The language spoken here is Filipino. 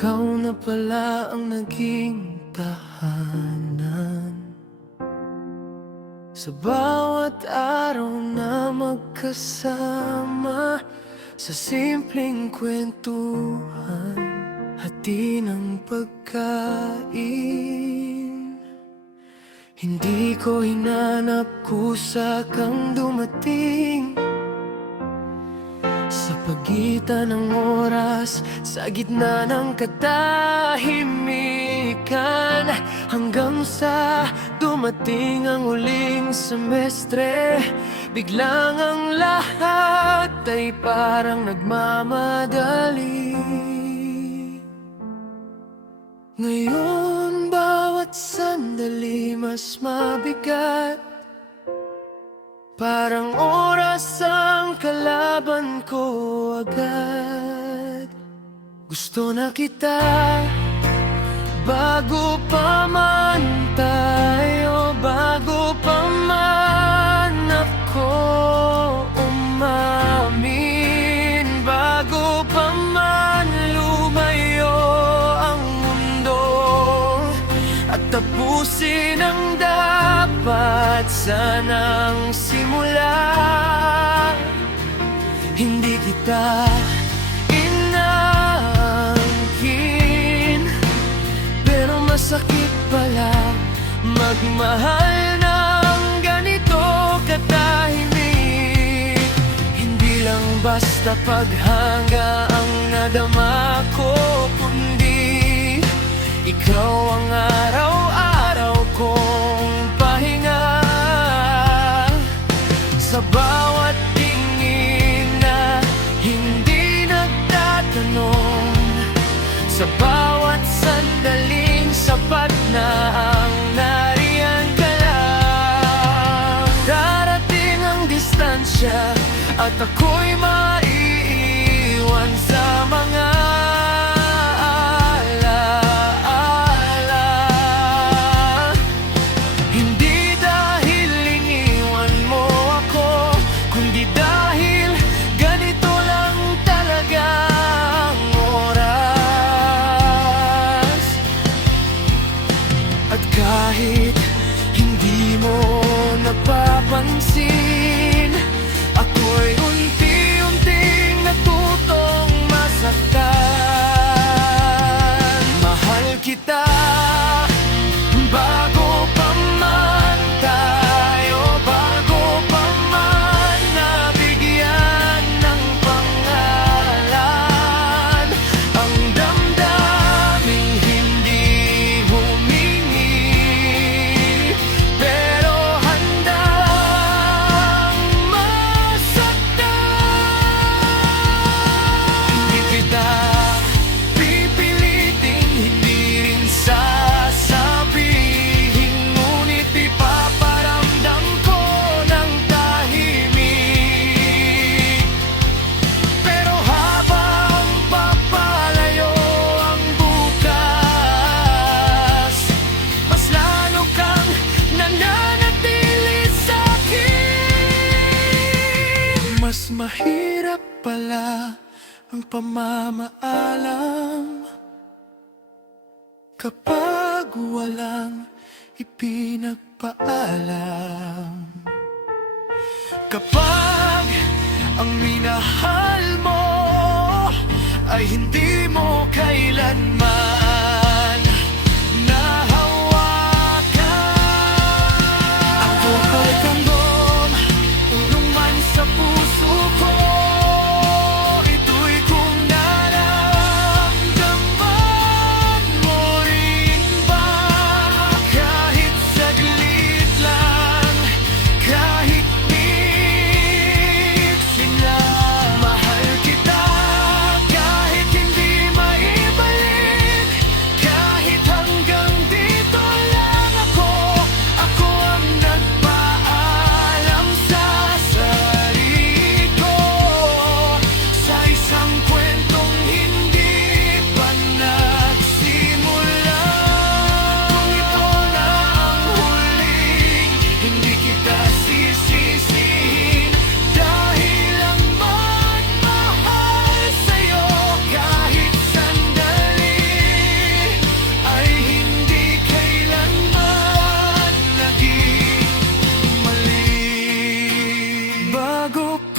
Ikaw na pala ang naging tahanan sa bawat araw na magkasama, sa simpleng kwentuhan, hati ng pagkain. Hindi ko hinanap kusa kang dumating sa pagitan ng oras, sa gitna ng katahimikan, hanggang sa dumating ang huling semestre. Biglang ang lahat ay parang nagmamadali. Ngayon bawat sandali mas mabigat, parang oras ang kalaban ko agad. Gusto na kita bago pa man tayo, bago pa man ako umamin, bago pa man lumayo ang mundo, at tapusin ang dapat sanang simula. Hindi kita inaangkin, pero masakit pala magmahal ng ganito katahimik. Hindi lang basta paghanga ang nadama ko, kundi ikaw ang araw-araw kong pahinga. Sa bawat tingin na hindi nagtatanong, sa bawat sandaling sapat na ang nariyan ka lang. Darating ang distansya at ako'y maiiwan sa mga kahit hindi mo napapansin. Ako'y unti-unting natutong masaktan. Mahal kita bago pa man tayo, bago pa man nabigyan ng pangalan. Ang damdaming hindi humingi, pero handang masaktan. Hindi kita pipiliting, hindi rin sasabihin, ngunit ipaparamdam ko ng tahimik. Pero habang papalayo ang bukas, mas lalo kang nananatili sa'kin. Mas mahirap pala ang pamamaalam kapag walang ipinagpaalam. Kapag ang minahal mo ay hindi mo kailanman nahawakan. Ako ay kandong tulong man sa puso ko, ito'y kung naramdaman mo rin ba. Kahit saglit lang, kahit mixing lang, mahal kita kahit hindi maibalik. Bago